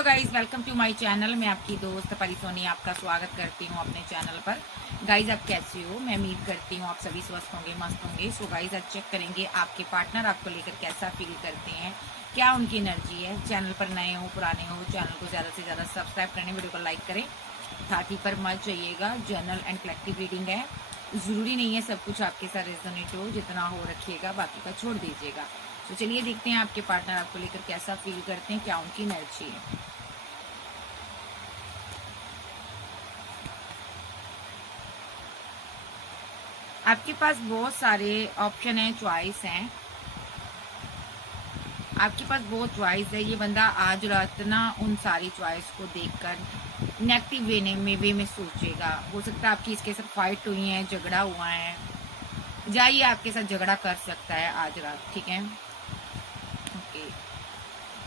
Hello guys, welcome to my channel. मैं आपकी दोस्त परिसोनी आपका स्वागत करती हूँ अपने चैनल पर। गाइज आप कैसे हो? मैं उम्मीद करती हूँ आप सभी स्वस्थ होंगे, मस्त होंगे। सो गाइज आज चेक करेंगे आपके पार्टनर आपको लेकर कैसा फील करते हैं, क्या उनकी एनर्जी है। चैनल पर नए हो पुराने हो, चैनल को ज़्यादा से ज़्यादा सब्सक्राइब करें, वीडियो को लाइक करें। साथ ही पर मत जाइएगा, जनरल एंड कलेक्टिव रीडिंग है। ज़रूरी नहीं है सब कुछ आपके साथ रेजोनेट हो, जितना हो रखिएगा, बाकी का छोड़ दीजिएगा। तो चलिए देखते हैं आपके पार्टनर आपको लेकर कैसा फील करते हैं, क्या उनकी एनर्जी है। आपके पास बहुत सारे ऑप्शन हैं, चॉइस हैं। आपके पास बहुत चॉइस है। ये बंदा आज रात ना उन सारी चॉइस को देखकर नेगेटिव वे में सोचेगा। हो सकता है आपकी इसके साथ फाइट हुई है, झगड़ा हुआ है, जाइए आपके साथ झगड़ा कर सकता है आज रात, ठीक है। ओके,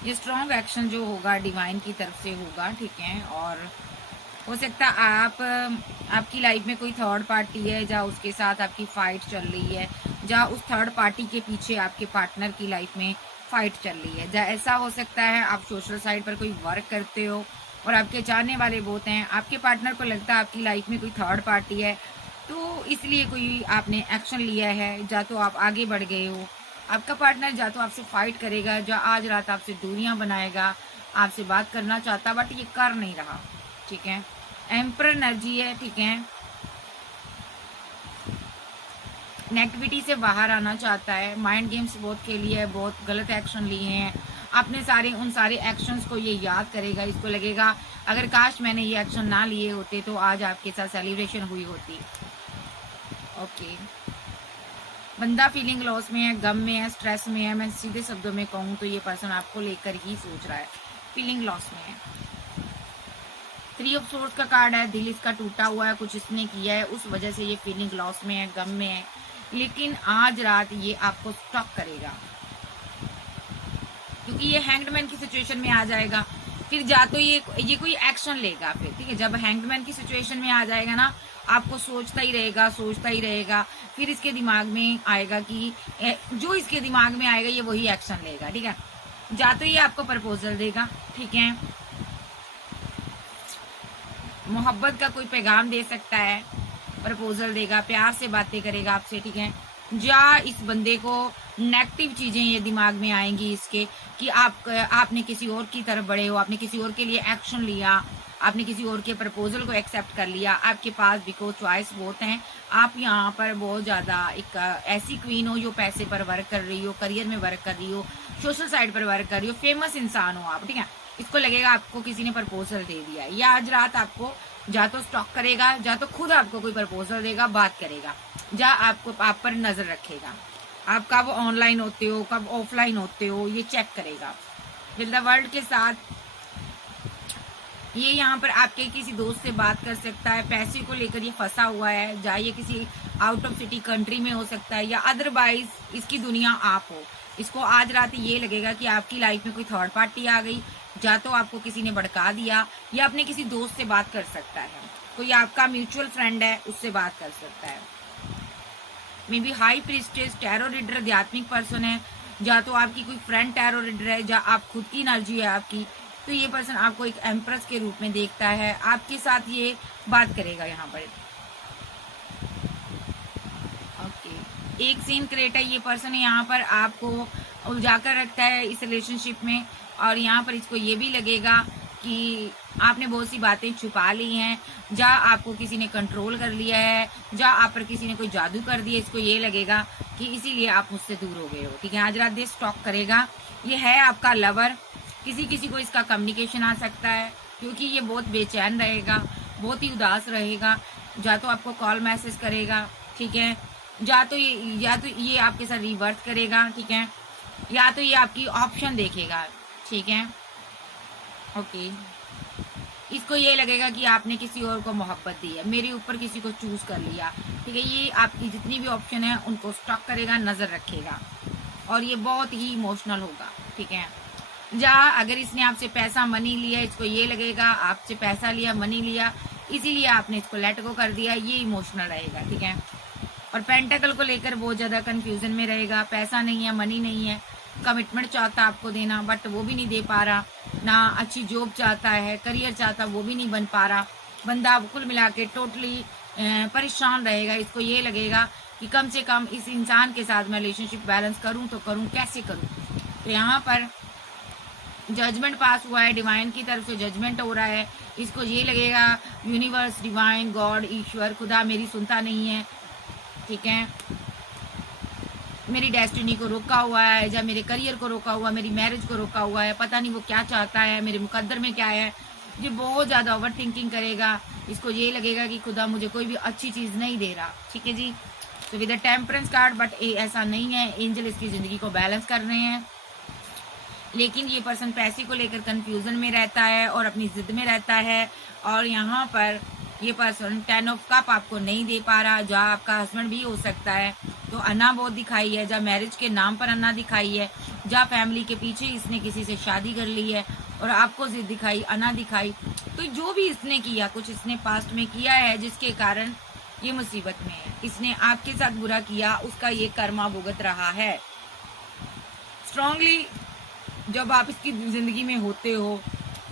ये स्ट्रॉन्ग एक्शन जो होगा डिवाइन की तरफ से होगा, ठीक है। और हो सकता है आपकी लाइफ में कोई थर्ड पार्टी है, जहाँ उसके साथ आपकी फाइट चल रही है, जहाँ उस थर्ड पार्टी के पीछे आपके पार्टनर की लाइफ में फाइट चल रही है। जहाँ ऐसा हो सकता है आप सोशल साइड पर कोई वर्क करते हो और आपके जानने वाले बहुत हैं, आपके पार्टनर को लगता है आपकी लाइफ में कोई थर्ड पार्टी है, तो इसलिए कोई आपने एक्शन लिया है। या तो आप आगे बढ़ गए हो, आपका पार्टनर या तो आपसे फाइट करेगा, या आज रात आपसे दूरियां बनाएगा, आपसे बात करना चाहता बट ये कर नहीं रहा, ठीक है। एम्पर एनर्जी है, ठीक है। नेगेटिविटी से बाहर आना चाहता है, माइंड गेम्स बहुत खेली है, बहुत गलत एक्शन लिए हैं आपने। उन सारे एक्शंस को ये याद करेगा, इसको लगेगा अगर काश मैंने ये एक्शन ना लिए होते तो आज आपके साथ सेलिब्रेशन हुई होती। ओके, बंदा फीलिंग लॉस में है, गम में है, स्ट्रेस में है। मैं सीधे शब्दों में कहूँ तो ये पर्सन आपको लेकर ही सोच रहा है, फीलिंग लॉस में है। 3 ऑफ सोर्स का कार्ड है, दिल इसका टूटा हुआ है, कुछ इसने किया है, उस वजह से ये फीलिंग लॉस में है, गम में है। लेकिन आज रात ये आपको स्टॉप करेगा, क्योंकि ये हैंगडमैन की सिचुएशन में आ जाएगा। फिर जा तो ये कोई एक्शन लेगा फिर, ठीक है। जब हैंगडमैन की सिचुएशन में आ जाएगा ना, आपको सोचता ही रहेगा। फिर इसके दिमाग में आएगा कि जो इसके दिमाग में आएगा ये वही एक्शन लेगा, ठीक है। जा तो ये आपको प्रपोजल देगा, ठीक है, मोहब्बत का कोई पैगाम दे सकता है, प्रपोजल देगा, प्यार से बातें करेगा आपसे, ठीक है। या इस बंदे को नेगेटिव चीजें ये दिमाग में आएंगी इसके कि आपने किसी और की तरफ बढ़े हो, आपने किसी और के लिए एक्शन लिया, आपने किसी और के प्रपोजल को एक्सेप्ट कर लिया। आपके पास बिकॉज चॉइस बहुत हैं, आप यहाँ पर बहुत ज्यादा एक ऐसी क्वीन हो जो पैसे पर वर्क कर रही हो, करियर में वर्क कर रही हो, सोशल साइड पर वर्क कर रही हो, फेमस इंसान हो आप, ठीक है। इसको लगेगा आपको किसी ने प्रपोजल दे दिया, या आज रात आपको या तो स्टॉक करेगा, या तो खुद आपको कोई प्रपोजल देगा, बात करेगा, या आपको आप पर नजर रखेगा। आप कब ऑनलाइन होते हो, कब ऑफलाइन होते हो, ये चेक करेगा। विल द वर्ल्ड के साथ ये यहाँ पर आपके किसी दोस्त से बात कर सकता है, पैसे को लेकर ये फंसा हुआ है, या ये किसी आउट ऑफ सिटी कंट्री में हो सकता है, या अदरवाइज इसकी दुनिया आप हो। इसको आज रात ये लगेगा कि आपकी लाइफ में कोई थर्ड पार्टी आ गई, या तो आपको किसी ने भड़का दिया, या अपने किसी दोस्त से बात कर सकता है, कोई आपका म्यूचुअल फ्रेंड है उससे बात कर सकता है। May be high priestess, tarot reader, आध्यात्मिक पर्सन है, या तो आपकी कोई फ्रेंड टैरो रीडर है, या आप खुद की एनर्जी है आपकी। तो ये पर्सन आपको एक एम्प्रेस के रूप में देखता है, आपके साथ ये बात करेगा यहाँ पर। ओके, एक सीन क्रिएट है, ये पर्सन यहाँ पर आपको उलझा कर रखता है इस रिलेशनशिप में, और यहाँ पर इसको ये भी लगेगा कि आपने बहुत सी बातें छुपा ली हैं, या आपको किसी ने कंट्रोल कर लिया है, या आप पर किसी ने कोई जादू कर दिया। इसको ये लगेगा कि इसीलिए आप मुझसे दूर हो गए हो, ठीक है। आज रात ये स्टॉक करेगा। ये है आपका लवर, किसी को इसका कम्युनिकेशन आ सकता है, क्योंकि ये बहुत बेचैन रहेगा, बहुत ही उदास रहेगा। या तो आपको कॉल मैसेज करेगा, ठीक है, या तो ये आपके साथ रिवर्स करेगा, ठीक है, या तो ये आपकी ऑप्शन देखेगा, ठीक है। ओके, इसको ये लगेगा कि आपने किसी और को मोहब्बत दी है, मेरे ऊपर किसी को चूज कर लिया, ठीक है। ये आपकी जितनी भी ऑप्शन है उनको स्टॉक करेगा, नजर रखेगा, और ये बहुत ही इमोशनल होगा, ठीक है। या अगर इसने आपसे पैसा मनी लिया, इसको ये लगेगा आपसे पैसा लिया, मनी लिया, इसीलिए आपने इसको लेट गो कर दिया, ये इमोशनल रहेगा, ठीक है। और पेंटेकल को लेकर बहुत ज्यादा कंफ्यूजन में रहेगा, पैसा नहीं है, मनी नहीं है, कमिटमेंट चाहता आपको देना बट वो भी नहीं दे पा रहा, ना अच्छी जॉब चाहता है, करियर चाहता, वो भी नहीं बन पा रहा। बंदा कुल मिला के टोटली परेशान रहेगा। इसको ये लगेगा कि कम से कम इस इंसान के साथ मैं रिलेशनशिप बैलेंस करूं तो करूं, कैसे करूं। तो यहाँ पर जजमेंट पास हुआ है, डिवाइन की तरफ से जजमेंट हो रहा है। इसको ये लगेगा यूनिवर्स, डिवाइन, गॉड, ईश्वर, खुदा मेरी सुनता नहीं है, ठीक है, मेरी डेस्टिनी को रोका हुआ है, या मेरे करियर को रोका हुआ, मेरी मैरिज को रोका हुआ है, पता नहीं वो क्या चाहता है, मेरे मुकद्दर में क्या है। ये बहुत ज़्यादा ओवर थिंकिंग करेगा। इसको ये लगेगा कि खुदा मुझे कोई भी अच्छी चीज़ नहीं दे रहा, ठीक है जी। तो with the temperance card, but ऐसा नहीं है, एंजल इसकी ज़िंदगी को बैलेंस कर रहे हैं। लेकिन ये पर्सन पैसे को लेकर कंफ्यूजन में रहता है और अपनी जिद में रहता है। और यहाँ पर ये पर्सन 10 ऑफ कप आपको नहीं दे पा रहा, जो आपका हस्बैंड भी हो सकता है। तो अन्ना बहुत दिखाई है, जब मैरिज के नाम पर अन्ना दिखाई है, जब फैमिली के पीछे इसने किसी से शादी कर ली है और आपको जिद दिखाई, अन्ना दिखाई। तो जो भी इसने किया, कुछ इसने पास्ट में किया है जिसके कारण ये मुसीबत में है। इसने आपके साथ बुरा किया, उसका ये कर्मा भुगत रहा है। स्ट्रांगली जब आप इसकी ज़िंदगी में होते हो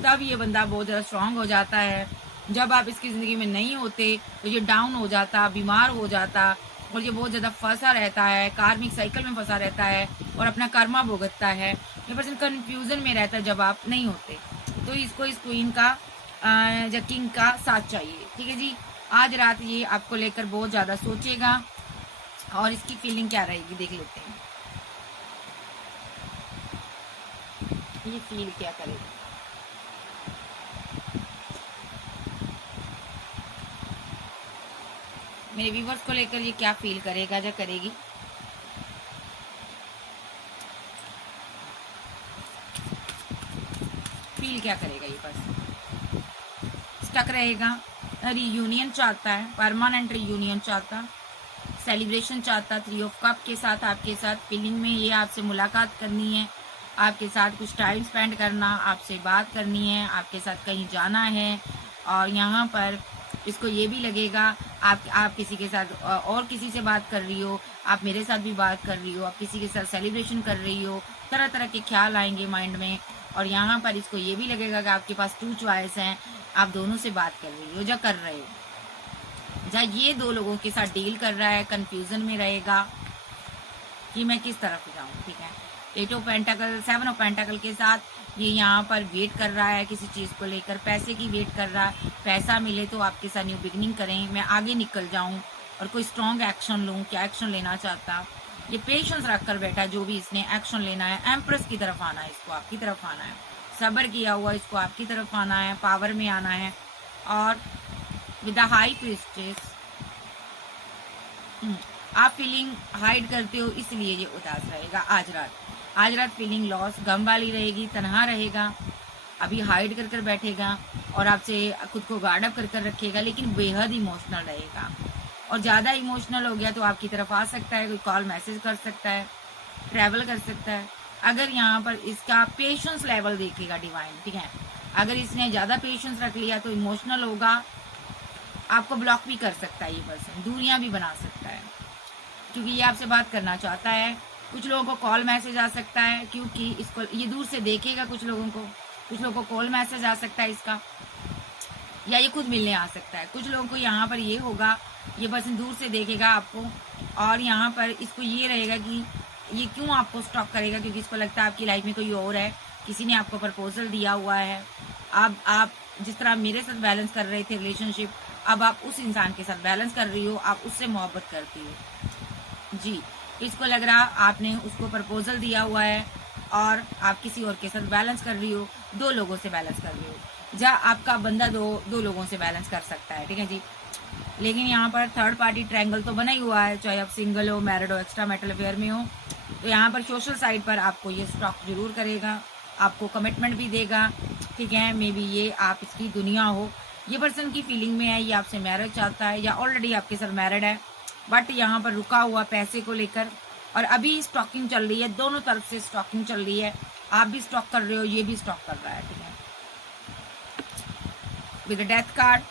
तब ये बंदा बहुत ज़्यादा स्ट्रांग हो जाता है। जब आप इसकी ज़िंदगी में नहीं होते तो ये डाउन हो जाता, बीमार हो जाता और ये बहुत ज़्यादा फंसा रहता है, कार्मिक साइकिल में फंसा रहता है और अपना कर्मा भुगतता है। ये पर्सन कन्फ्यूज़न में रहता है जब आप नहीं होते। तो इसको इस क्वीन का या किंग का साथ चाहिए, ठीक है जी। आज रात ये आपको लेकर बहुत ज़्यादा सोचेगा और इसकी फीलिंग क्या रहेगी देख लेते हैं। ये फील क्या करेगा, मेरे व्यूवर्स को लेकर ये क्या फील करेगा या करेगी। फील क्या करेगा ये पर्सन। स्टक रहेगा, रीयूनियन चाहता है, परमानेंट रीयूनियन चाहता, सेलिब्रेशन चाहता। 3 ऑफ कप के साथ आपके साथ फीलिंग में ये आपसे मुलाकात करनी है, आपके साथ कुछ टाइम स्पेंड करना, आपसे बात करनी है, आपके साथ कहीं जाना है। और यहाँ पर इसको ये भी लगेगा आप किसी के साथ और किसी से बात कर रही हो, आप मेरे साथ भी बात कर रही हो, आप किसी के साथ सेलिब्रेशन कर रही हो, तरह तरह के ख्याल आएंगे माइंड में। और यहाँ पर इसको ये भी लगेगा कि आपके पास 2 चॉइस हैं, आप दोनों से बात कर रही हो या कर रहे हो, या ये 2 लोगों के साथ डील कर रहा है, कंफ्यूजन में रहेगा कि मैं किस तरफ जाऊँ, ठीक है। 8 ऑफ पेंटाकल, 7 ऑफ पेंटाकल के साथ ये यहाँ पर वेट कर रहा है किसी चीज़ को लेकर, पैसे की वेट कर रहा है। पैसा मिले तो आपके साथ न्यू बिगनिंग करें, मैं आगे निकल जाऊँ और कोई स्ट्रॉन्ग एक्शन लूँ। क्या एक्शन लेना चाहता, ये पेशेंस रख कर बैठा, जो भी इसने एक्शन लेना है। एम्प्रेस की तरफ आना है, इसको आपकी तरफ आना है, सब्र किया हुआ इसको आपकी तरफ आना है, पावर में आना है। और विद द हाई प्रीस्टेस आप फीलिंग हाइड करते हो, इसलिए ये उदास रहेगा आज रात फीलिंग लॉस, गम वाली रहेगी, तनहा रहेगा, अभी हाइड कर कर बैठेगा और आपसे खुद को गार्ड अप कर कर रखेगा, लेकिन बेहद इमोशनल रहेगा। और ज़्यादा इमोशनल हो गया तो आपकी तरफ आ सकता है, कोई कॉल मैसेज कर सकता है, ट्रैवल कर सकता है। अगर यहाँ पर इसका पेशेंस लेवल देखेगा डिवाइन, ठीक है, अगर इसने ज़्यादा पेशेंस रख लिया तो इमोशनल होगा, आपको ब्लॉक भी कर सकता है, ये पर्सन दूरियां भी बना सकता है, क्योंकि ये आपसे बात करना चाहता है। कुछ लोगों को कॉल मैसेज आ सकता है, क्योंकि इसको ये दूर से देखेगा। कुछ लोगों को कॉल मैसेज आ सकता है इसका, या ये खुद मिलने आ सकता है। कुछ लोगों को यहाँ पर ये होगा, ये पर्सन दूर से देखेगा आपको और यहाँ पर इसको ये रहेगा कि ये क्यों आपको स्टॉक करेगा, क्योंकि इसको लगता है आपकी लाइफ में कोई और है, किसी ने आपको प्रपोजल दिया हुआ है। आप जिस तरह मेरे साथ बैलेंस कर रहे थे रिलेशनशिप, अब आप उस इंसान के साथ बैलेंस कर रही हो, आप उससे मोहब्बत करती हो जी। इसको लग रहा आपने उसको प्रपोजल दिया हुआ है और आप किसी और के साथ बैलेंस कर रही हो, 2 लोगों से बैलेंस कर रही हो, या आपका बंदा दो लोगों से बैलेंस कर सकता है, ठीक है जी। लेकिन यहाँ पर थर्ड पार्टी ट्रायंगल तो बना ही हुआ है, चाहे आप सिंगल हो, मैरिड हो, एक्स्ट्रा मैरिटल अफेयर में हो। तो यहाँ पर सोशल साइड पर आपको ये स्टॉक जरूर करेगा, आपको कमिटमेंट भी देगा, ठीक है। मे बी ये आप इसकी दुनिया हो, ये पर्सन की फीलिंग में है, ये आपसे मैरिज चाहता है या ऑलरेडी आपके साथ मैरिड है, बट यहाँ पर रुका हुआ पैसे को लेकर। और अभी स्टॉकिंग चल रही है, दोनों तरफ से स्टॉकिंग चल रही है, आप भी स्टॉक कर रहे हो, ये भी स्टॉक कर रहा है, ठीक है। विद डेथ कार्ड,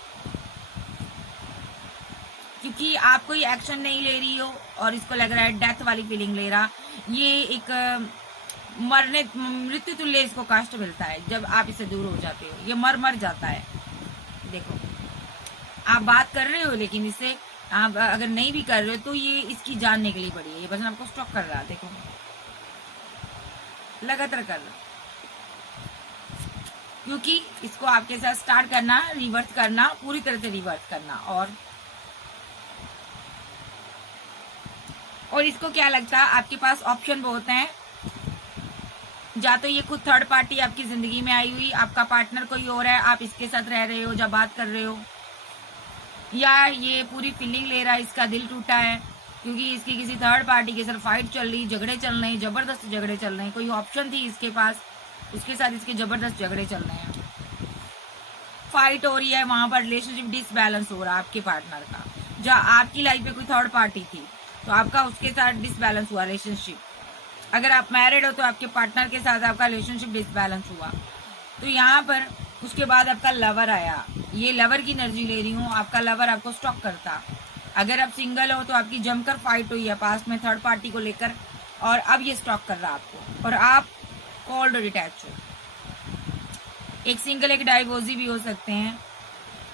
क्योंकि आप कोई एक्शन नहीं ले रही हो और इसको लग रहा है डेथ वाली फीलिंग ले रहा, ये एक मृत्यु तुल्य इसको कष्ट मिलता है जब आप इससे दूर हो जाते हो। ये मर जाता है। देखो, आप बात कर रहे हो लेकिन इससे आप अगर नहीं भी कर रहे हो तो ये इसकी जान निकली पड़ी है। ये बस आपको स्टॉक कर रहा है। देखो, लगातार कर रहा, क्योंकि इसको आपके साथ स्टार्ट करना, रिवर्स करना, पूरी तरह से रिवर्स करना। और इसको क्या लगता है, आपके पास ऑप्शन बहुत हैं। या तो ये खुद थर्ड पार्टी आपकी जिंदगी में आई हुई, आपका पार्टनर कोई और है, आप इसके साथ रह रहे हो, जब बात कर रहे हो, या ये पूरी फीलिंग ले रहा है, इसका दिल टूटा है क्योंकि इसकी किसी थर्ड पार्टी के साथ फाइट चल रही, झगड़े चल रहे हैं, जबरदस्त झगड़े चल रहे हैं। कोई ऑप्शन थी इसके पास, उसके साथ इसके जबरदस्त झगड़े चल रहे हैं, फाइट हो रही है, वहां पर रिलेशनशिप डिसबैलेंस हो रहा है आपके पार्टनर का। जहाँ आपकी लाइफ में कोई थर्ड पार्टी थी तो आपका उसके साथ डिसबैलेंस हुआ रिलेशनशिप। अगर आप मैरिड हो तो आपके पार्टनर के साथ आपका रिलेशनशिप डिसबैलेंस हुआ। तो यहाँ पर उसके बाद आपका लवर आया। ये लवर की एनर्जी ले रही हूँ, आपका लवर आपको स्टॉक करता। अगर आप सिंगल हो तो आपकी जमकर फाइट हुई है पास्ट में थर्ड पार्टी को लेकर, और अब ये स्टॉक कर रहा आपको, और आप कोल्ड डिटैच हो। एक सिंगल एक डाइवोर्सी भी हो सकते हैं।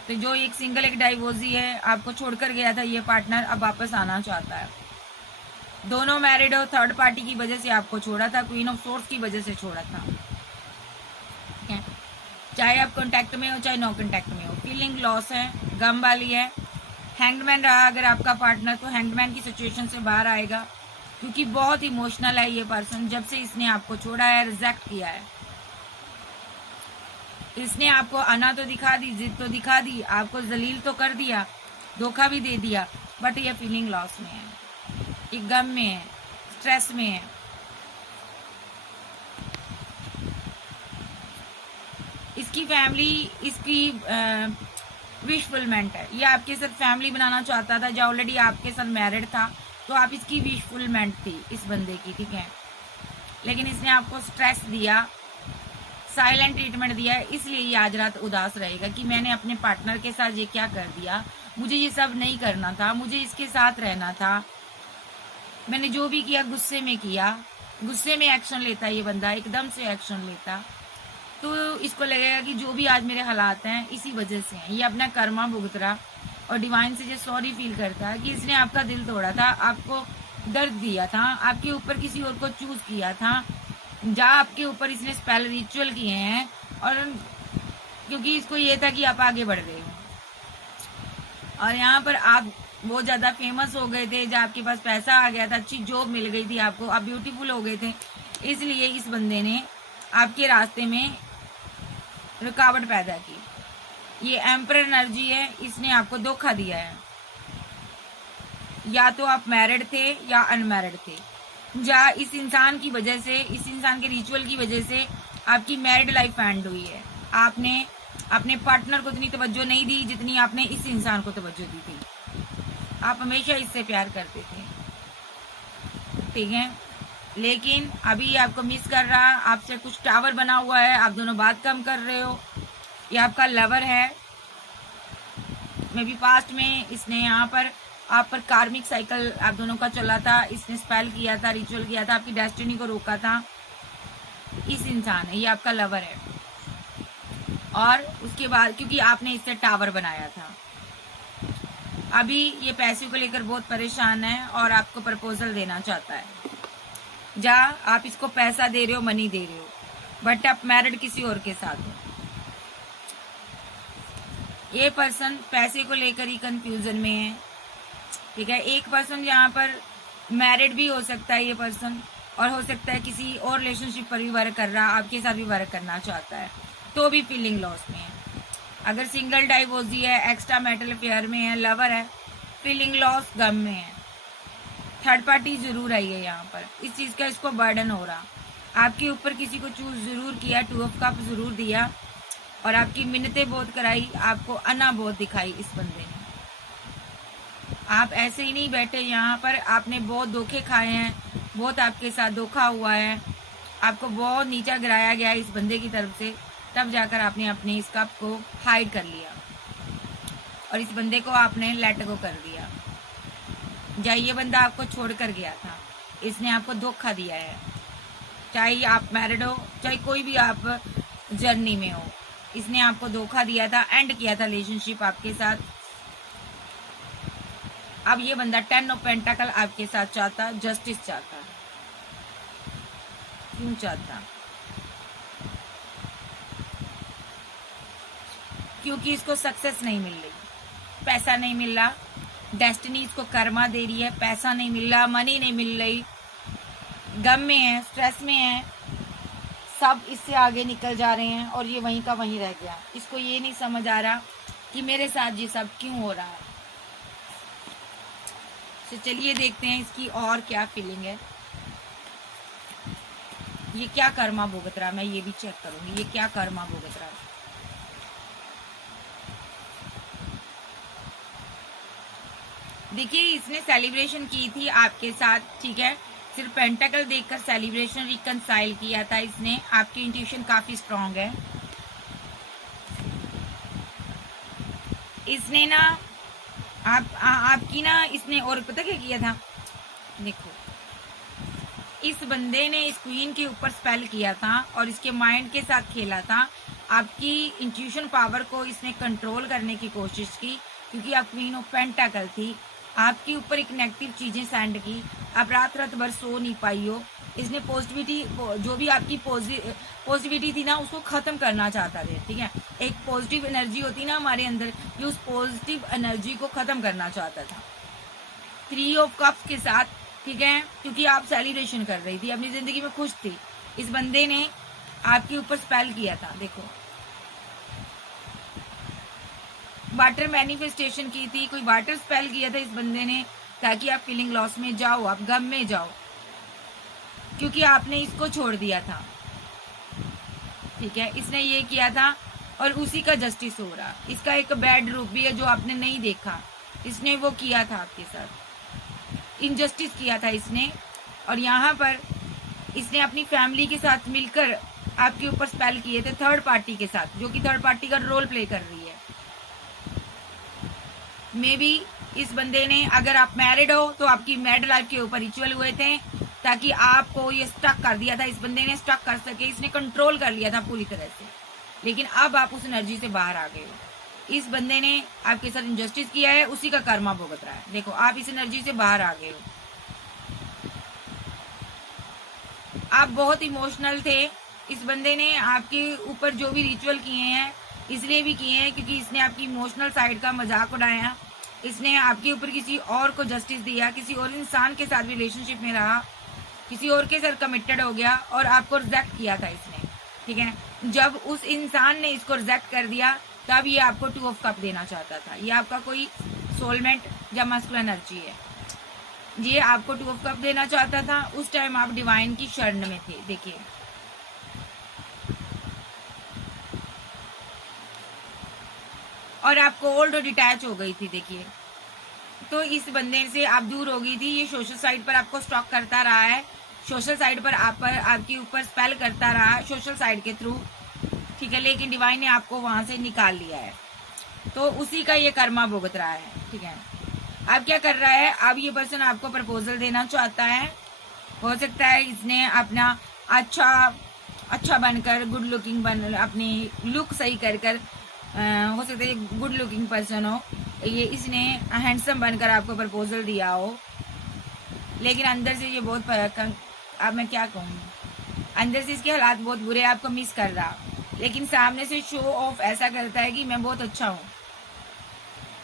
तो जो एक सिंगल एक डाइवोर्सी है, आपको छोड़कर गया था ये पार्टनर, अब वापस आना चाहता है। दोनों मैरिड हो, थर्ड पार्टी की वजह से आपको छोड़ा था, क्वीन ऑफ सोर्स की वजह से छोड़ा था। चाहे आप कांटेक्ट में हो चाहे नो कांटेक्ट में हो, फीलिंग लॉस है, गम वाली है। हैंगमैन रहा अगर आपका पार्टनर तो हैंगमैन की सिचुएशन से बाहर आएगा, क्योंकि बहुत इमोशनल है ये पर्सन। जब से इसने आपको छोड़ा है, रिजेक्ट किया है, इसने आपको अना तो दिखा दी, जिद तो दिखा दी, आपको जलील तो कर दिया, धोखा भी दे दिया, बट ये फीलिंग लॉस में है, ये गम में है, स्ट्रेस में है। इसकी फैमिली, इसकी विशफुलमेंट है। ये आपके साथ फैमिली बनाना चाहता था, जो ऑलरेडी आपके साथ मैरिड था, तो आप इसकी विशफुलमेंट थी इस बंदे की, ठीक है। लेकिन इसने आपको स्ट्रेस दिया, साइलेंट ट्रीटमेंट दिया है, इसलिए ये आज रात उदास रहेगा कि मैंने अपने पार्टनर के साथ ये क्या कर दिया, मुझे ये सब नहीं करना था, मुझे इसके साथ रहना था, मैंने जो भी किया गुस्से में किया। गुस्से में एक्शन लेता ये बंदा, एकदम से एक्शन लेता, तो इसको लगेगा कि जो भी आज मेरे हालात हैं इसी वजह से हैं। ये अपना कर्मा भुगत रहा और डिवाइन से ये सॉरी फील करता है कि इसने आपका दिल तोड़ा था, आपको दर्द दिया था, आपके ऊपर किसी और को चूज किया था, जहाँ आपके ऊपर इसने स्पेल रिचुअल किए हैं, और क्योंकि इसको ये था कि आप आगे बढ़ रहे हो, और यहाँ पर आप बहुत ज्यादा फेमस हो गए थे, जब आपके पास पैसा आ गया था, अच्छी जॉब मिल गई थी आपको, आप ब्यूटीफुल हो गए थे, इसलिए इस बंदे ने आपके रास्ते में रुकावट पैदा की। ये एम्परर एनर्जी है, इसने आपको धोखा दिया है। या तो आप मैरिड थे या अनमैरिड थे, या इस इंसान की वजह से, इस इंसान के रिचुअल की वजह से आपकी मैरिड लाइफ एंड हुई है। आपने अपने पार्टनर को इतनी तवज्जो नहीं दी जितनी आपने इस इंसान को तवज्जो दी थी। आप हमेशा इससे प्यार करते थे, ठीक है, लेकिन अभी आपको मिस कर रहा, आपसे कुछ टावर बना हुआ है, आप दोनों बात कम कर रहे हो। ये आपका लवर है, मे बी पास्ट में इसने यहाँ पर आप पर कार्मिक साइकिल आप दोनों का चला था, इसने स्पेल किया था, रिचुअल किया था, आपकी डेस्टिनी को रोका था। इस इंसान है, ये आपका लवर है, और उसके बाद क्योंकि आपने इससे टावर बनाया था, अभी ये पैसे को लेकर बहुत परेशान है और आपको प्रपोजल देना चाहता है। जहाँ आप इसको पैसा दे रहे हो, मनी दे रहे हो, बट आप मैरिड किसी और के साथ हो। ये पर्सन पैसे को लेकर ही कंफ्यूजन में है, ठीक है। एक पर्सन यहाँ पर मैरिड भी हो सकता है ये पर्सन, और हो सकता है किसी और रिलेशनशिप पर भी वर्क कर रहा, आपके साथ भी वर्क करना चाहता है, तो भी फीलिंग लॉस में है। अगर सिंगल डाइवोर्सी है, एक्स्ट्रा मैरिटल अफेयर में है, लवर है, फीलिंग लॉस, गम में है। थर्ड पार्टी जरूर आई है यहाँ पर, इस चीज का इसको बर्डन हो रहा, आपके ऊपर किसी को चूज जरूर किया, 2 ऑफ कप जरूर दिया, और आपकी मिन्नतें बहुत कराई, आपको अना बहुत दिखाई इस बंदे ने। आप ऐसे ही नहीं बैठे यहाँ पर, आपने बहुत धोखे खाए हैं, बहुत आपके साथ धोखा हुआ है, आपको बहुत नीचा गिराया गया है इस बंदे की तरफ से, तब जाकर आपने अपने इस कप को हाइड कर लिया और इस बंदे को आपने लेट गो कर दिया। या ये बंदा आपको छोड़ कर गया था, इसने आपको धोखा दिया है, चाहे आप मैरिड हो, चाहे कोई भी आप जर्नी में हो, इसने आपको धोखा दिया था, एंड किया था रिलेशनशिप आपके साथ। अब ये बंदा 10 ऑफ पेंटाकल आपके साथ चाहता, जस्टिस चाहता। क्यों चाहता? क्योंकि इसको सक्सेस नहीं मिल रही, पैसा नहीं मिल रहा, डेस्टिनी इसको कर्मा दे रही है, पैसा नहीं मिल रहा, मनी नहीं मिल रही, गम में है, स्ट्रेस में है, सब इससे आगे निकल जा रहे हैं और ये वहीं का वहीं रह गया। इसको ये नहीं समझ आ रहा कि मेरे साथ ये सब क्यों हो रहा है। तो चलिए देखते हैं इसकी और क्या फीलिंग है, ये क्या कर्मा भुगत रहा है। मैं ये भी चेक करूंगी, ये क्या कर्मा भुगत रहा है। देखिए, इसने सेलिब्रेशन की थी आपके साथ, ठीक है, सिर्फ पेंटाकल देखकर सेलिब्रेशन रिकंसाइल किया था इसने। आपकी इंट्यूशन काफी स्ट्रांग है। इसने ना आपकी ना इसने और पता क्या किया था, देखो, इस बंदे ने इस क्वीन के ऊपर स्पेल किया था और इसके माइंड के साथ खेला था। आपकी इंट्यूशन पावर को इसने कंट्रोल करने की कोशिश की, क्योंकि आप क्वीन ऑफ पेंटाकल थी। आपके ऊपर एक नेगेटिव चीजें सेंड की, आप रात रात भर सो नहीं पाई हो। इसने पॉजिटिविटी, जो भी आपकी पॉजिटिविटी थी ना, उसको खत्म करना चाहता था, ठीक है। एक पॉजिटिव एनर्जी होती ना हमारे अंदर, ये उस पॉजिटिव एनर्जी को खत्म करना चाहता था 3 ऑफ कप्स के साथ, ठीक है, क्योंकि आप सेलिब्रेशन कर रही थी, अपनी जिंदगी में खुश थी। इस बंदे ने आपके ऊपर स्पेल किया था, देखो, वाटर मैनिफेस्टेशन की थी, कोई वाटर स्पेल किया था इस बंदे ने, ताकि आप फीलिंग लॉस में जाओ, आप गम में जाओ, क्योंकि आपने इसको छोड़ दिया था, ठीक है। इसने ये किया था और उसी का जस्टिस हो रहा। इसका एक बैड रूप भी है जो आपने नहीं देखा, इसने वो किया था आपके साथ, इनजस्टिस किया था इसने। और यहाँ पर इसने अपनी फैमिली के साथ मिलकर आपके ऊपर स्पेल किए थे, थर्ड पार्टी के साथ, जो कि थर्ड पार्टी का रोल प्ले कर रही है। मे बी इस बंदे ने, अगर आप मैरिड हो तो आपकी मैरिड लाइफ के ऊपर रिचुअल हुए थे, ताकि आपको ये स्टक कर दिया था इस बंदे ने, स्टक कर सके, इसने कंट्रोल कर लिया था पूरी तरह से। लेकिन अब आप उस एनर्जी से बाहर आ गए हो। इस बंदे ने आपके साथ इनजस्टिस किया है, उसी का कर्मा भुगत रहा है। देखो, आप इस एनर्जी से बाहर आ गए हो। आप बहुत इमोशनल थे। इस बंदे ने आपके ऊपर जो भी रिचुअल किए हैं, इसलिए भी किए हैं क्योंकि इसने आपकी इमोशनल साइड का मजाक उड़ाया। इसने आपके ऊपर किसी और को जस्टिस दिया, किसी और इंसान के साथ रिलेशनशिप में रहा, किसी और के साथ कमिटेड हो गया और आपको रिजेक्ट किया था इसने, ठीक है। जब उस इंसान ने इसको रिजेक्ट कर दिया, तब ये आपको 2 ऑफ कप देना चाहता था। ये आपका कोई सोलमेंट या मस्कुलिन एनर्जी है, ये आपको 2 ऑफ कप देना चाहता था। उस टाइम आप डिवाइन की शरण में थे, देखिए। और आप कोल्ड और डिटैच हो गई थी, देखिए। तो इस बंदे से आप दूर हो गई थी। ये सोशल साइड पर आपको स्टॉक करता रहा है, सोशल साइड पर आपके ऊपर स्पेल करता रहा सोशल साइड के थ्रू, ठीक है। लेकिन डिवाइन ने आपको वहां से निकाल लिया है, तो उसी का ये कर्मा भुगत रहा है, ठीक है। अब क्या कर रहा है, अब ये पर्सन आपको प्रपोजल देना चाहता है। हो सकता है इसने अपना अच्छा बनकर, गुड लुकिंग बन, अपनी लुक सही कर हो सकता है ये गुड लुकिंग पर्सन हो, ये इसने हैंडसम बनकर आपको प्रपोजल दिया हो। लेकिन अंदर से ये बहुत, अब मैं क्या कहूँ, अंदर से इसके हालात बहुत बुरे, आपको मिस कर रहा, लेकिन सामने से शो ऑफ ऐसा करता है कि मैं बहुत अच्छा हूँ।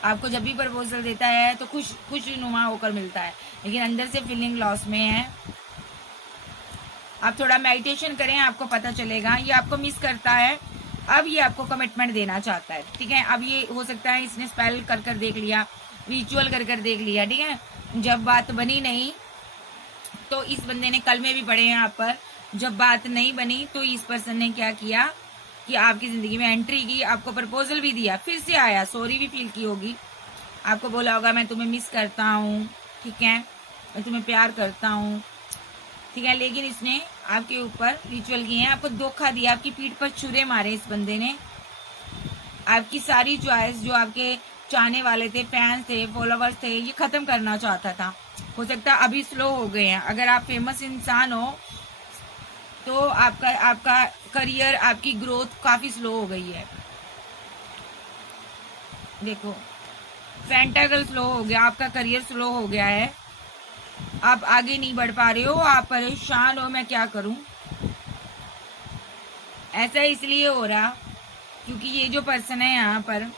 आपको जब भी प्रपोजल देता है तो खुशनुमा होकर मिलता है, लेकिन अंदर से फीलिंग लॉस में है। आप थोड़ा मेडिटेशन करें, आपको पता चलेगा। ये आपको मिस करता है, अब ये आपको कमिटमेंट देना चाहता है, ठीक है। अब ये हो सकता है इसने स्पेल कर देख लिया, रिचुअल कर देख लिया, ठीक है। जब बात बनी नहीं, तो इस बंदे ने कल में भी पढ़े हैं आप पर, जब बात नहीं बनी तो इस पर्सन ने क्या किया कि आपकी जिंदगी में एंट्री की, आपको प्रपोजल भी दिया, फिर से आया, सॉरी भी फील की होगी, आपको बोला होगा मैं तुम्हें मिस करता हूँ, ठीक है, मैं तुम्हें प्यार करता हूँ, ठीक है। लेकिन इसने आपके ऊपर रिचुअल किए हैं, आपको धोखा दिया, आपकी पीठ पर छुरे मारे इस बंदे ने। आपकी सारी चॉइस, जो आपके चाहने वाले थे, फैंस थे, फॉलोवर्स थे, ये खत्म करना चाहता था। हो सकता है अभी स्लो हो गए हैं। अगर आप फेमस इंसान हो तो आपका आपका करियर, आपकी ग्रोथ काफी स्लो हो गई है। देखो पेंटाकल स्लो हो गया, आपका करियर स्लो हो गया है, आप आगे नहीं बढ़ पा रहे हो, आप परेशान हो, मैं क्या करूं। ऐसा इसलिए हो रहा क्योंकि ये जो पर्सन है यहाँ पर,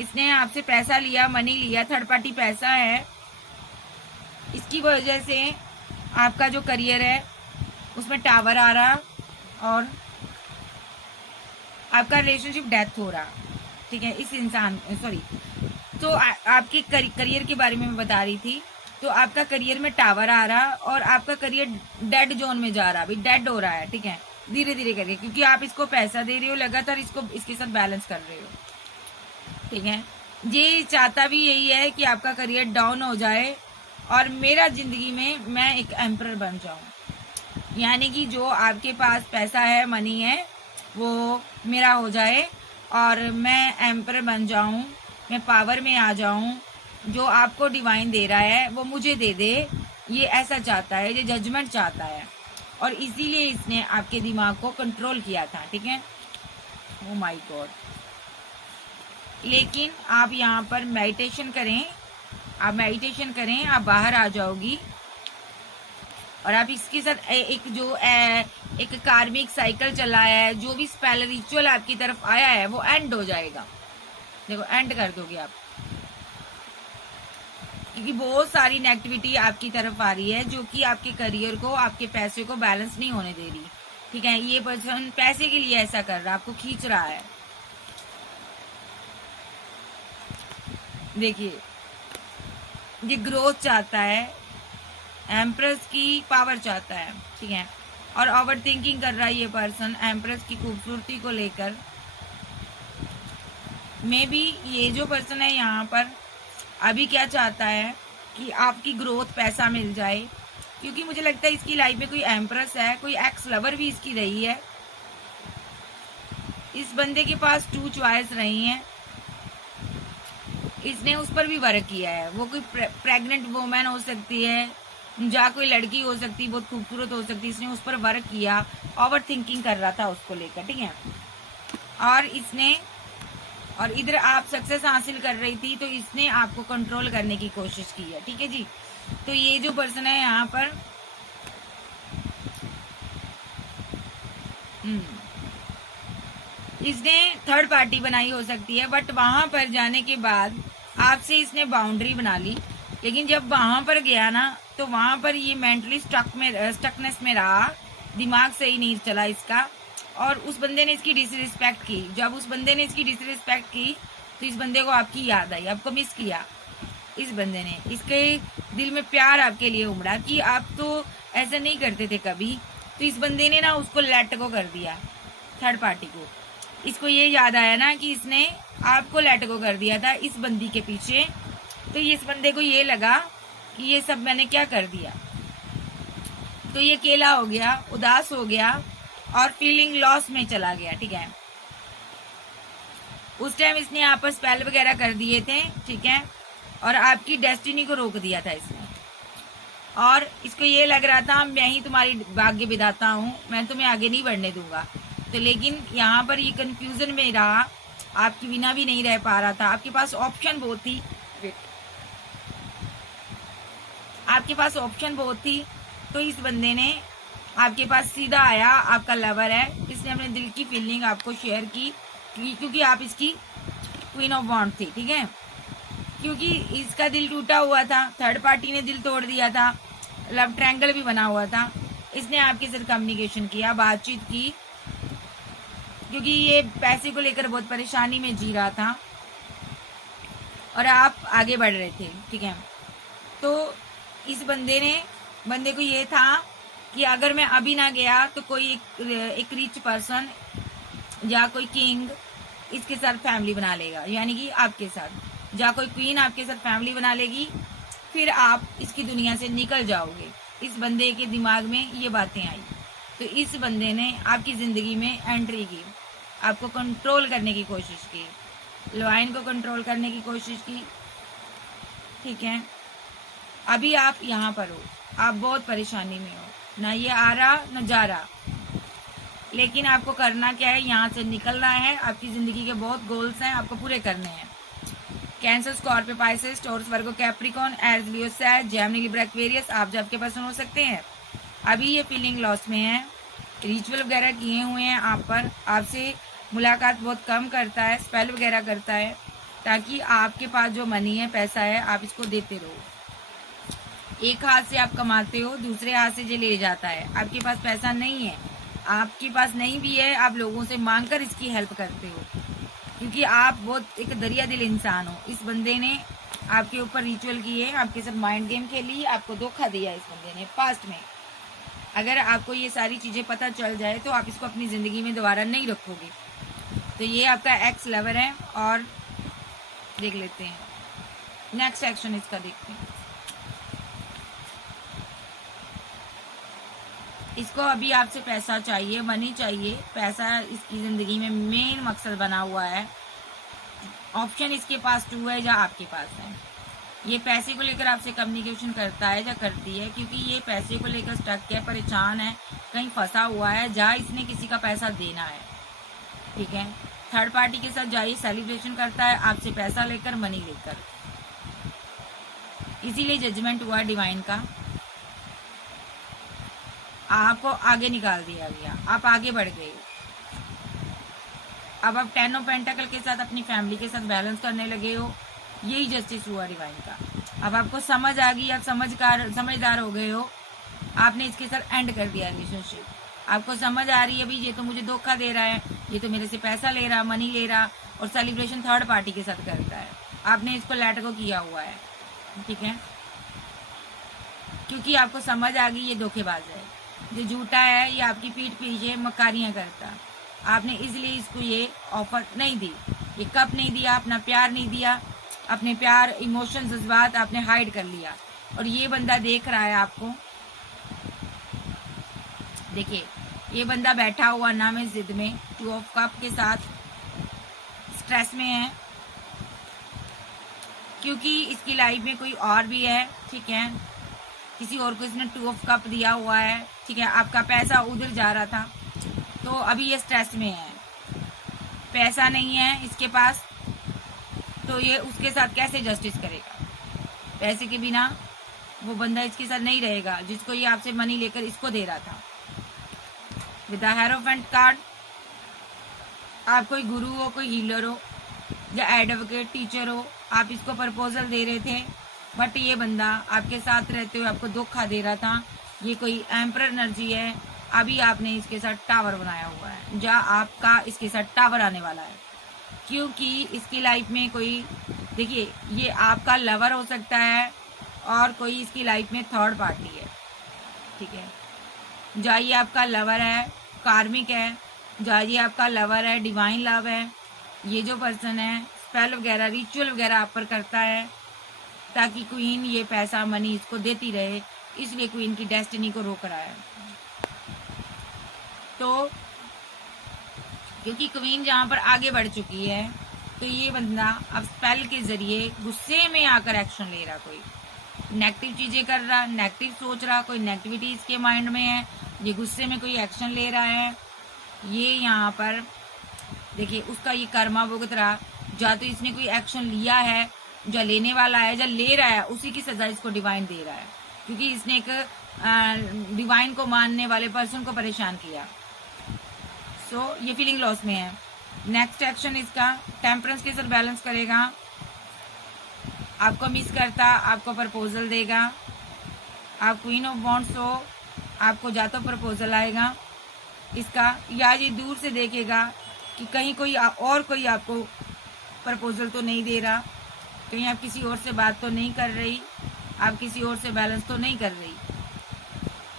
इसने आपसे पैसा लिया, मनी लिया, थर्ड पार्टी पैसा है, इसकी वजह से आपका जो करियर है उसमें टावर आ रहा और आपका रिलेशनशिप डेथ हो रहा। ठीक है, इस इंसान सॉरी, तो आपके करियर के बारे में मैं बता रही थी। तो आपका करियर में टावर आ रहा और आपका करियर डेड जोन में जा रहा, अभी डेड हो रहा है। ठीक है, धीरे धीरे करके, क्योंकि आप इसको पैसा दे रहे हो, लगातार इसको इसके साथ बैलेंस कर रहे हो। ठीक है, ये चाहता भी यही है कि आपका करियर डाउन हो जाए और मेरा जिंदगी में मैं एक एम्परर बन जाऊं, यानी कि जो आपके पास पैसा है, मनी है, वो मेरा हो जाए और मैं एम्परर बन जाऊं, मैं पावर में आ जाऊं, जो आपको डिवाइन दे रहा है वो मुझे दे दे। ये ऐसा चाहता है, ये जजमेंट चाहता है और इसीलिए इसने आपके दिमाग को कंट्रोल किया था। ठीक है, ओ माय गॉड। लेकिन आप यहाँ पर मेडिटेशन करें, आप मेडिटेशन करें, आप बाहर आ जाओगी और आप इसके साथ एक कार्मिक साइकिल चला है, जो भी स्पेल रिचुअल आपकी तरफ आया है वो एंड हो जाएगा। देखो एंड कर दोगे आप, क्योंकि बहुत सारी नेगेटिविटी आपकी तरफ आ रही है जो कि आपके करियर को, आपके पैसे को बैलेंस नहीं होने दे रही। ठीक है, ये पर्सन पैसे के लिए ऐसा कर रहा है, आपको खींच रहा है। देखिए ये ग्रोथ चाहता है, एम्प्रेस की पावर चाहता है। ठीक है, और ओवर थिंकिंग कर रहा है ये पर्सन एम्प्रेस की खूबसूरती को लेकर। मे बी ये जो पर्सन है यहाँ पर अभी क्या चाहता है कि आपकी ग्रोथ, पैसा मिल जाए, क्योंकि मुझे लगता है इसकी लाइफ में कोई एम्प्रेस है, कोई एक्स लवर भी इसकी रही है। इस बंदे के पास 2 चॉइस रही हैं, इसने उस पर भी वर्क किया है। वो कोई प्रेग्नेंट वुमेन हो सकती है, या कोई लड़की हो सकती है, बहुत खूबसूरत हो सकती है, इसने उस पर वर्क किया, ओवर थिंकिंग कर रहा था उसको लेकर। ठीक है, और इधर आप सक्सेस हासिल कर रही थी तो इसने आपको कंट्रोल करने की कोशिश की है। ठीक है जी, तो ये जो पर्सन है यहाँ पर इसने थर्ड पार्टी बनाई हो सकती है, बट वहां पर जाने के बाद आपसे इसने बाउंड्री बना ली। लेकिन जब वहां पर गया ना, तो वहां पर ये मेंटली स्टकनेस में रहा, दिमाग सही नहीं चला इसका, और उस बंदे ने इसकी डिसरिस्पेक्ट की। जब उस बंदे ने इसकी डिसरिस्पेक्ट की तो इस बंदे को आपकी याद आई, आपको मिस किया। इस बंदे ने, इसके दिल में प्यार आपके लिए उमड़ा कि आप तो ऐसा नहीं करते थे कभी। तो इस बंदे ने ना उसको लेट को कर दिया, थर्ड पार्टी को। इसको ये याद आया ना कि इसने आपको लेट को कर दिया था इस बंदी के पीछे। तो इस बंदे को ये लगा कि ये सब मैंने क्या कर दिया, तो ये अकेला हो गया, उदास हो गया और फीलिंग लॉस में चला गया। ठीक है, उस टाइम इसने यहाँ पर स्पेल वगैरह कर दिए थे। ठीक है, और आपकी डेस्टिनी को रोक दिया था इसने, और इसको ये लग रहा था मैं ही तुम्हारी भाग्य विधाता हूँ, मैं तुम्हें आगे नहीं बढ़ने दूंगा। तो लेकिन यहाँ पर ये कंफ्यूजन में रहा, आपकी बिना भी नहीं रह पा रहा था। आपके पास ऑप्शन बहुत थी, आपके पास ऑप्शन बहुत थी। तो इस बंदे ने आपके पास सीधा आया, आपका लवर है, इसने अपने दिल की फीलिंग आपको शेयर की, क्योंकि आप इसकी क्वीन ऑफ वॉन्ड थी। ठीक है, क्योंकि इसका दिल टूटा हुआ था, थर्ड पार्टी ने दिल तोड़ दिया था, लव ट्रायंगल भी बना हुआ था। इसने आपके साथ कम्युनिकेशन किया, बातचीत की, क्योंकि ये पैसे को लेकर बहुत परेशानी में जी रहा था और आप आगे बढ़ रहे थे। ठीक है, तो इस बंदे को ये था कि अगर मैं अभी ना गया तो कोई एक रिच पर्सन या कोई किंग इसके साथ फैमिली बना लेगा, यानी कि आपके साथ, या कोई क्वीन आपके साथ फैमिली बना लेगी, फिर आप इसकी दुनिया से निकल जाओगे। इस बंदे के दिमाग में ये बातें आई, तो इस बंदे ने आपकी जिंदगी में एंट्री की, आपको कंट्रोल करने की कोशिश की, लॉयन को कंट्रोल करने की कोशिश की। ठीक है, अभी आप यहाँ पर हो, आप बहुत परेशानी में हो, ना ये आ रहा ना जा रहा, लेकिन आपको करना क्या है, यहाँ से निकलना है। आपकी जिंदगी के बहुत गोल्स हैं, आपको पूरे करने हैं। कैंसर, स्कॉर्पियो, पाइसेस, टॉरस, वर्गो, कैप्रिकॉर्न, एरीज, लियो, सैज, जेमिनी, लिब्रा, एक्वेरियस आप जब के पर्सन हो सकते हैं। अभी ये फीलिंग लॉस में है, रिचुअल वगैरह किए हुए हैं आप पर, आपसे मुलाकात बहुत कम करता है, स्पेल वगैरह करता है, ताकि आपके पास जो मनी है, पैसा है, आप इसको देते रहो। एक हाथ से आप कमाते हो, दूसरे हाथ से जो ले जाता है। आपके पास पैसा नहीं है, आपके पास नहीं भी है, आप लोगों से मांगकर इसकी हेल्प करते हो, क्योंकि आप बहुत एक दरिया दिल इंसान हो। इस बंदे ने आपके ऊपर रिचुअल किए, आपके साथ माइंड गेम खेली, आपको धोखा दिया इस बंदे ने पास्ट में। अगर आपको ये सारी चीजें पता चल जाए तो आप इसको अपनी जिंदगी में दोबारा नहीं रखोगे। तो ये आपका एक्स लवर है। और देख लेते हैं नेक्स्ट एक्शन इसका, देखते हैं। इसको अभी आपसे पैसा चाहिए, मनी चाहिए। पैसा इसकी जिंदगी में मेन मकसद बना हुआ है। ऑप्शन इसके पास 2 है, या आपके पास है। ये पैसे को लेकर आपसे कम्युनिकेशन करता है या करती है, क्योंकि ये पैसे को लेकर स्टक है, परेशान है, कहीं फंसा हुआ है, जहाँ इसने किसी का पैसा देना है। ठीक है, थर्ड पार्टी के साथ जाइए, सेलिब्रेशन करता है आपसे पैसा लेकर, मनी लेकर। इसीलिए जजमेंट हुआ डिवाइन का, आपको आगे निकाल दिया गया, आप आगे बढ़ गए। अब आप 10 ऑफ पेंटाकल के साथ अपनी फैमिली के साथ बैलेंस करने लगे हो। यही जस्टिस हुआ डिवाइन का। अब आपको समझ आ गई, आप समझदार हो गए हो। आपने इसके साथ एंड कर दिया रिलेशनशिप। आपको समझ आ रही है, भाई ये तो मुझे धोखा दे रहा है, ये तो मेरे से पैसा ले रहा, मनी ले रहा, और सेलिब्रेशन थर्ड पार्टी के साथ करता है। आपने इसको लेट को किया हुआ है। ठीक है, क्योंकि आपको समझ आ गई ये धोखेबाज है, जो झूठा है, ये आपकी पीठ पीछे मकारियां करता। आपने इसलिए इसको ये ऑफर नहीं दी, ये कप नहीं दिया, अपना प्यार नहीं दिया, अपने प्यार, इमोशन, जज्बात आपने हाइड कर लिया। और ये बंदा देख रहा है आपको। देखिए, ये बंदा बैठा हुआ नाम है जिद में, 2 ऑफ कप के साथ स्ट्रेस में है, क्योंकि इसकी लाइफ में कोई और भी है। ठीक है, किसी और को इसने 2 ऑफ कप दिया हुआ है। ठीक है, आपका पैसा उधर जा रहा था, तो अभी ये स्ट्रेस में है, पैसा नहीं है इसके पास, तो ये उसके साथ कैसे जस्टिस करेगा। पैसे के बिना वो बंदा इसके साथ नहीं रहेगा, जिसको ये आपसे मनी लेकर इसको दे रहा था। विद द हेरोफेंट कार्ड, आप कोई गुरु हो, कोई हीलर हो, या एडवोकेट, टीचर हो, आप इसको प्रपोजल दे रहे थे, बट ये बंदा आपके साथ रहते हुए आपको धोखा दे रहा था। ये कोई एम्परर एनर्जी है। अभी आपने इसके साथ टावर बनाया हुआ है, जहाँ आपका इसके साथ टावर आने वाला है, क्योंकि इसकी लाइफ में कोई, देखिए, ये आपका लवर हो सकता है और कोई इसकी लाइफ में थर्ड पार्टी है। ठीक है, जहाँ ये आपका लवर है, कार्मिक है, जहाँ ये आपका लवर है, डिवाइन लव है। ये जो पर्सन है स्पेल वगैरह, रिचुअल वगैरह आप पर करता है, ताकि क्वीन ये पैसा, मनी इसको देती रहे, इसलिए क्वीन की डेस्टिनी को रोक रहा है। तो क्योंकि क्वीन जहां पर आगे बढ़ चुकी है, तो ये बंदा अब स्पेल के जरिए गुस्से में आकर एक्शन ले रहा, कोई नेगेटिव चीजें कर रहा, नेगेटिव सोच रहा, कोई नेगेटिविटी इसके माइंड में है, ये गुस्से में कोई एक्शन ले रहा है। ये यहाँ पर देखिए, उसका ये कर्मा भुगत रहा, या तो इसने कोई एक्शन लिया है, जो लेने वाला है, जो ले रहा है, उसी की सजा इसको डिवाइन दे रहा है, क्योंकि इसने एक डिवाइन को मानने वाले पर्सन को परेशान किया। सो ये फीलिंग लॉस में है। नेक्स्ट एक्शन इसका टेम्परेंस के साथ बैलेंस करेगा, आपको मिस करता, आपको प्रपोजल देगा। आप क्वीन ऑफ वॉन्ड्स हो, आपको या तो प्रपोजल आएगा इसका, या ये दूर से देखेगा कि कहीं कोई और कोई आपको प्रपोजल तो नहीं दे रहा, कहीं आप किसी और से बात तो नहीं कर रही, आप किसी और से बैलेंस तो नहीं कर रही।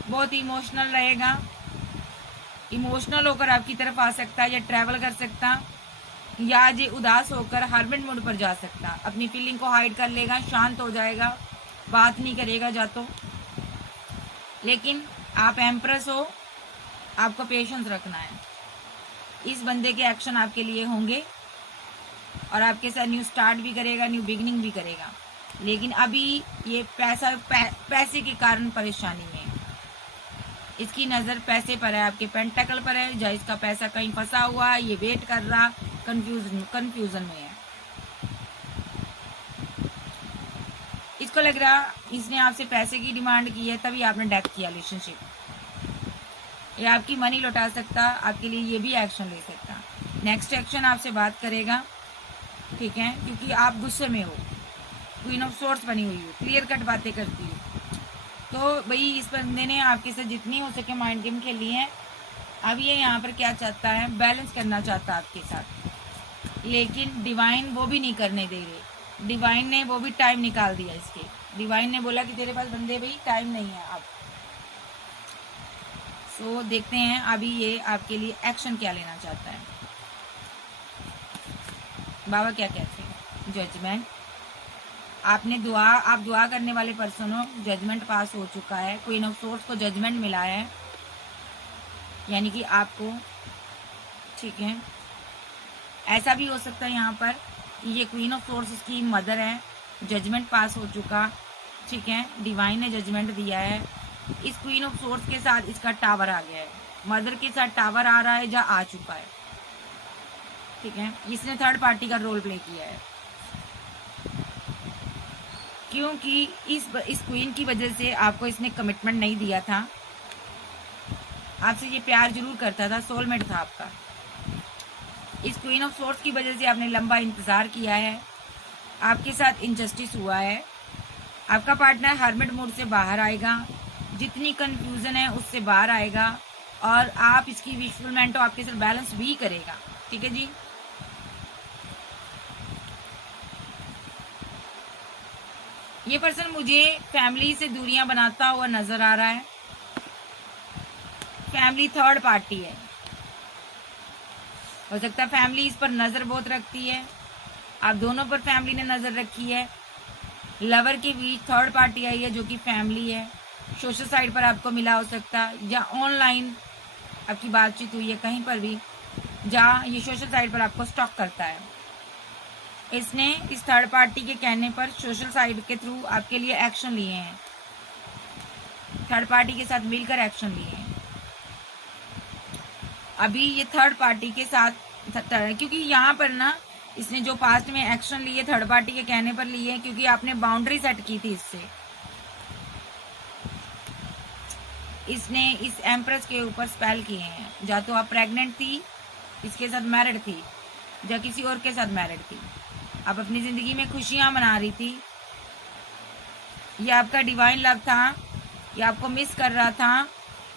बहुत इमोशनल रहेगा, इमोशनल होकर आपकी तरफ आ सकता है, या ट्रैवल कर सकता, या ये उदास होकर हर्मिट मोड पर जा सकता, अपनी फीलिंग को हाइड कर लेगा, शांत हो जाएगा, बात नहीं करेगा जा तो। लेकिन आप एम्प्रेस हो, आपको पेशेंस रखना है। इस बंदे के एक्शन आपके लिए होंगे और आपके साथ न्यू स्टार्ट भी करेगा, न्यू बिगिनिंग भी करेगा, लेकिन अभी ये पैसे के कारण परेशानी में है। इसकी नज़र पैसे पर है, आपके पेंटाकल पर है, जहाँ इसका पैसा कहीं फंसा हुआ है, ये वेट कर रहा, कंफ्यूजन में है। इसको लग रहा इसने आपसे पैसे की डिमांड की है, तभी आपने डेथ किया रिलेशनशिप। ये आपकी मनी लौटा सकता, आपके लिए ये भी एक्शन ले सकता। नेक्स्ट एक्शन आपसे बात करेगा, ठीक है, क्योंकि आप गुस्से में हो, क्वीन ऑफ सोर्स बनी हुई हो, क्लियर कट बातें करती हो। तो भाई इस बंदे ने आपके साथ जितनी हो सके माइंड गेम खेली है। अब ये यहाँ पर क्या चाहता है, बैलेंस करना चाहता है आपके साथ, लेकिन डिवाइन वो भी नहीं करने दे रहे। डिवाइन ने वो भी टाइम निकाल दिया इसके। डिवाइन ने बोला कि तेरे पास बंदे भाई टाइम नहीं है अब। सो देखते हैं अभी ये आपके लिए एक्शन क्या लेना चाहता है। बाबा क्या कहते हैं, जजमेंट। आप दुआ करने वाले पर्सन हो, जजमेंट पास हो चुका है। क्वीन ऑफ सोर्स को जजमेंट मिला है, यानी कि आपको, ठीक है, ऐसा भी हो सकता है यहाँ पर कि ये क्वीन ऑफ सोर्स इसकी मदर है। जजमेंट पास हो चुका, ठीक है, डिवाइन ने जजमेंट दिया है। इस क्वीन ऑफ सोर्स के साथ इसका टावर आ गया है, मदर के साथ टावर आ रहा है, जा आ चुका है, ठीक है। इसने थर्ड पार्टी का रोल प्ले किया है, क्योंकि इस क्वीन की वजह से आपको इसने कमिटमेंट नहीं दिया था। आपसे ये प्यार जरूर करता था, सोलमेट था आपका। इस क्वीन ऑफ सोर्स की वजह से आपने लंबा इंतजार किया है, आपके साथ इनजस्टिस हुआ है। आपका पार्टनर हर्मिट मोड से बाहर आएगा, जितनी कंफ्यूजन है उससे बाहर आएगा, और आप इसकी विशफुलमेंट आपके साथ बैलेंस भी करेगा, ठीक है जी। ये पर्सन मुझे फैमिली से दूरियां बनाता हुआ नजर आ रहा है। फैमिली थर्ड पार्टी है, हो सकता है फैमिली इस पर नजर बहुत रखती है, आप दोनों पर फैमिली ने नजर रखी है। लवर के बीच थर्ड पार्टी आई है जो कि फैमिली है। सोशल साइट पर आपको मिला हो सकता है, या ऑनलाइन आपकी बातचीत हुई है कहीं पर भी, जहाँ ये सोशल साइट पर आपको स्टॉक करता है। इसने इस थर्ड पार्टी के कहने पर सोशल साइट के थ्रू आपके लिए एक्शन लिए हैं, थर्ड पार्टी के साथ मिलकर एक्शन लिए हैं। अभी ये थर्ड पार्टी के साथ, क्योंकि यहाँ पर ना इसने जो पास्ट में एक्शन लिए थर्ड पार्टी के कहने पर लिए हैं, क्योंकि आपने बाउंड्री सेट की थी इससे। इसने इस एम्प्रेस के ऊपर स्पेल किए हैं, या तो आप प्रेग्नेंट थी, इसके साथ मैरिड थी, या किसी और के साथ मैरिड थी, आप अपनी जिंदगी में खुशियां मना रही थी, ये आपका डिवाइन लव था, ये आपको मिस कर रहा था,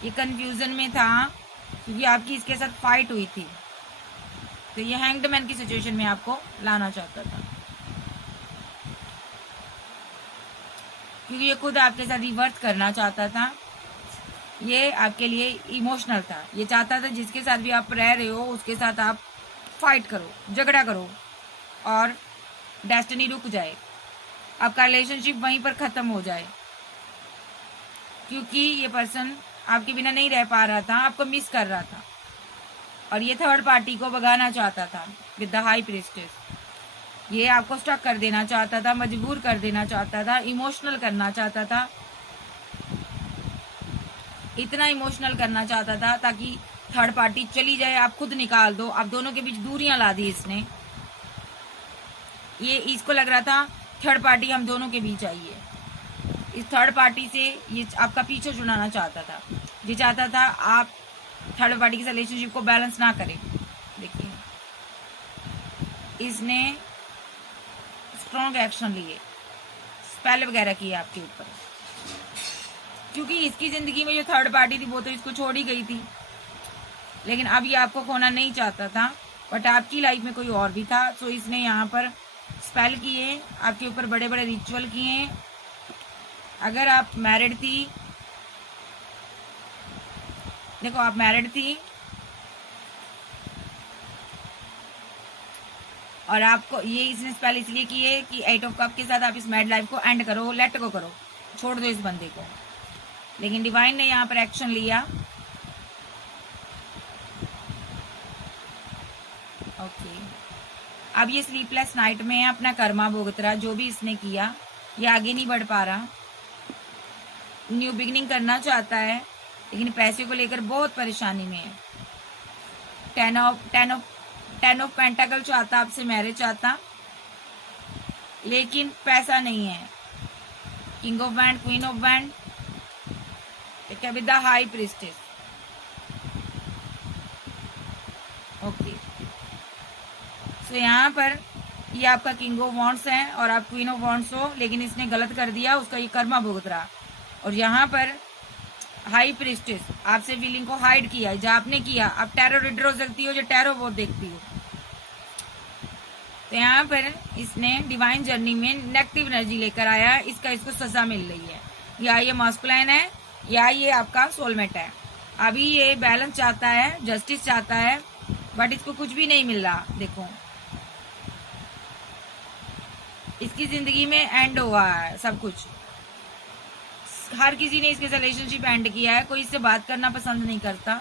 ये कंफ्यूजन में था, क्योंकि आपकी इसके साथ फाइट हुई थी। तो ये हैंग्ड मैन की सिचुएशन में आपको लाना चाहता था, क्योंकि ये खुद आपके साथ रिवर्स करना चाहता था। ये आपके लिए इमोशनल था, ये चाहता था जिसके साथ भी आप रह रहे हो उसके साथ आप फाइट करो, झगड़ा करो, और डेस्टिनी रुक जाए, आपका रिलेशनशिप वहीं पर खत्म हो जाए, क्योंकि ये पर्सन आपके बिना नहीं रह पा रहा था, आपको मिस कर रहा था, और ये थर्ड पार्टी को भगाना चाहता था विद द हाई प्रीस्टेस। ये आपको स्टक कर देना चाहता था, मजबूर कर देना चाहता था, इमोशनल करना चाहता था, इतना इमोशनल करना चाहता था ताकि थर्ड पार्टी चली जाए, आप खुद निकाल दो, आप दोनों के बीच दूरियां ला दी इसने। ये इसको लग रहा था थर्ड पार्टी हम दोनों के बीच आई है, इस थर्ड पार्टी से ये आपका पीछे छुड़ाना चाहता था। ये चाहता था आप थर्ड पार्टी के रिलेशनशिप को बैलेंस ना करें। देखिए इसने स्ट्रॉन्ग एक्शन लिए, स्पेल वगैरह किए आपके ऊपर, क्योंकि इसकी जिंदगी में जो थर्ड पार्टी थी वो तो इसको छोड़ ही गई थी, लेकिन अब ये आपको खोना नहीं चाहता था, बट आपकी लाइफ में कोई और भी था। सो इसने यहाँ पर स्पेल किए, आपके ऊपर बड़े बड़े रिचुअल किए। अगर आप मैरिड थी, देखो आप मैरिड थी और आपको ये इसने स्पेल इसलिए किए कि 8 ऑफ कप के साथ आप इस मैरिड लाइफ को एंड करो, लेट गो करो, छोड़ दो इस बंदे को। लेकिन डिवाइन ने यहाँ पर एक्शन लिया। ओके, अब ये स्लीपलेस नाइट में है, अपना कर्मा भुगत रहा, जो भी इसने किया ये आगे नहीं बढ़ पा रहा, न्यू बिगिनिंग करना चाहता है, लेकिन पैसे को लेकर बहुत परेशानी में है। टेन ऑफ पेंटाकल चाहता, आपसे मैरिज चाहता, लेकिन पैसा नहीं है। King of wand, queen of wand, ठीक है, with the high priestess. Okay, so यहाँ पर ये आपका किंग ऑफ वॉन्ड्स है और आप क्वीन ऑफ वॉन्ड्स हो, लेकिन इसने गलत कर दिया, उसका ये कर्मा भुगत रहा। और यहाँ पर हाई प्रीस्टेस आपसे फीलिंग को हाइड किया, जो आपने किया। आप टैरो रीडर हो सकती हो, जो टैरो बहुत देखती हो। तो यहाँ पर इसने डिवाइन जर्नी में नेगेटिव एनर्जी लेकर आया, इसको सजा मिल रही है। या ये मास्कुलाइन है या ये आपका सोलमेट है। अभी ये बैलेंस चाहता है, जस्टिस चाहता है, बट इसको कुछ भी नहीं मिल रहा। देखो, इसकी जिंदगी में एंड हुआ है सब कुछ। हर किसी ने इसके रिलेशनशिप एंड किया है, कोई इससे बात करना पसंद नहीं करता।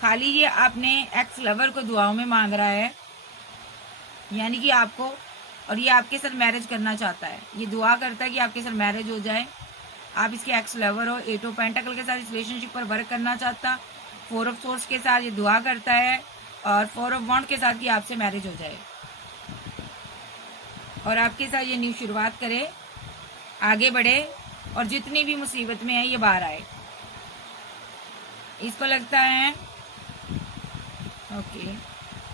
खाली ये अपने एक्स लवर को दुआओं में मांग रहा है, यानी कि आपको, और ये आपके साथ मैरिज करना चाहता है। ये दुआ करता है कि आपके साथ मैरिज हो जाए, आप इसके एक्स लवर हो। 8 ऑफ पेंटाकल के साथ इस रिलेशनशिप पर वर्क करना चाहता। 4 ऑफ सोर्स के साथ ये दुआ करता है, और 4 ऑफ वॉन्ड के साथ कि आपसे मैरिज हो जाए और आपके साथ ये न्यू शुरुआत करे, आगे बढ़े, और जितनी भी मुसीबत में है ये बाहर आए। इसको लगता है ओके,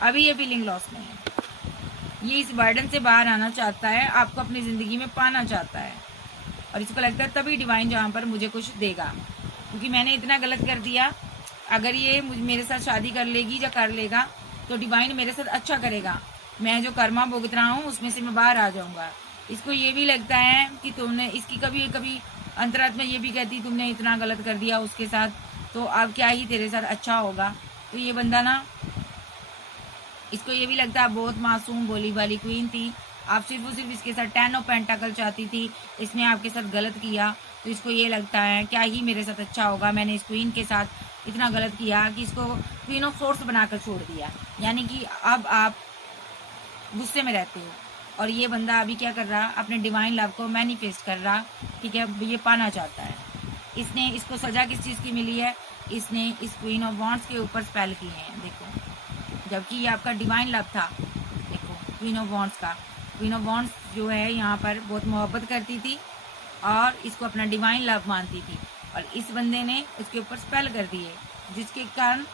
अभी ये फीलिंग लॉस में है। ये इस बर्डन से बाहर आना चाहता है, आपको अपनी जिंदगी में पाना चाहता है, और इसको लगता है तभी डिवाइन जहाँ पर मुझे कुछ देगा, क्योंकि मैंने इतना गलत कर दिया। अगर ये मेरे साथ शादी कर लेगी या कर लेगा तो डिवाइन मेरे साथ अच्छा करेगा। मैं जो कर्मा भुगत रहा हूँ उसमें से मैं बाहर आ जाऊंगा। इसको ये भी लगता है कि तुमने, इसकी कभी कभी अंतरात्मा ये भी कहती तुमने इतना गलत कर दिया उसके साथ, तो अब क्या ही तेरे साथ अच्छा होगा। तो ये बंदा ना, इसको ये भी लगता है आप बहुत मासूम भोली वाली क्वीन थी, आप सिर्फ और सिर्फ इसके साथ 10 ऑफ पेंटाकल चाहती थी, इसने आपके साथ गलत किया। तो इसको ये लगता है क्या ही मेरे साथ अच्छा होगा, मैंने इस क्वीन के साथ इतना गलत किया कि इसको क्वीन ऑफ सोर्स बनाकर छोड़ दिया। यानी कि अब आप गुस्से में रहते हो, और ये बंदा अभी क्या कर रहा, अपने डिवाइन लव को मैनिफेस्ट कर रहा, ठीक है, ये पाना चाहता है। इसने, इसको सजा किस चीज़ की मिली है, इसने इस क्वीन ऑफ वॉन्ड्स के ऊपर स्पेल किए हैं। देखो, जबकि ये आपका डिवाइन लव था। देखो, क्वीन ऑफ वॉन्ड्स का, क्वीन ऑफ वॉन्ड्स जो है यहाँ पर बहुत मोहब्बत करती थी और इसको अपना डिवाइन लव मानती थी, और इस बंदे ने उसके ऊपर स्पेल कर दिए, जिसके कारण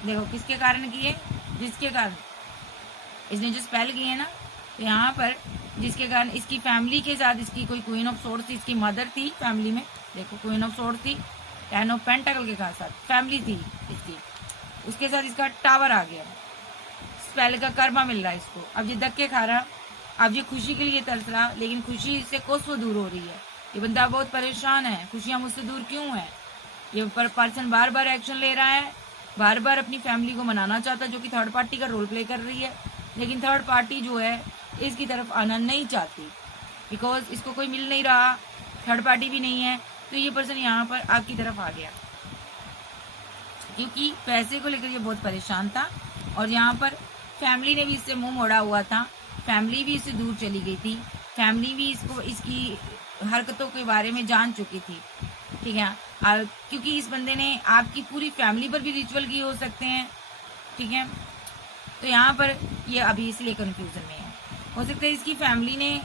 देखो किसके कारण किए, जिसके कारण इसने जो स्पेल किए ना, तो यहाँ पर जिसके कारण इसकी फैमिली के साथ, इसकी कोई क्वीन ऑफ सोर्स थी, इसकी मदर थी फैमिली में। देखो, क्वीन ऑफ सोर्स थी, 10 ऑफ पेंटाकल के साथ फैमिली थी इसकी, उसके साथ इसका टावर आ गया, स्पेल का कर्मा मिल रहा है इसको। अब ये धक्के खा रहा, अब ये खुशी के लिए तरस रहा, लेकिन खुशी से कोसों दूर हो रही है। ये बंदा बहुत परेशान है, खुशियां मुझसे दूर क्यों है। ये पर्सन बार बार एक्शन ले रहा है, बार बार अपनी फैमिली को मनाना चाहता है, जो कि थर्ड पार्टी का रोल प्ले कर रही है, लेकिन थर्ड पार्टी जो है इसकी तरफ आना नहीं चाहती, बिकॉज इसको कोई मिल नहीं रहा, थर्ड पार्टी भी नहीं है। तो ये पर्सन यहाँ पर आपकी तरफ आ गया, क्योंकि पैसे को लेकर ये बहुत परेशान था, और यहाँ पर फैमिली ने भी इससे मुंह मोड़ा हुआ था, फैमिली भी इससे दूर चली गई थी, फैमिली भी इसको, इसकी हरकतों के बारे में जान चुकी थी, ठीक है। क्योंकि इस बंदे ने आपकी पूरी फैमिली पर भी रिचुअल किए हो सकते हैं, ठीक है। तो यहाँ पर ये अभी इसलिए कंफ्यूजन में है। हो सकता है इसकी फैमिली ने,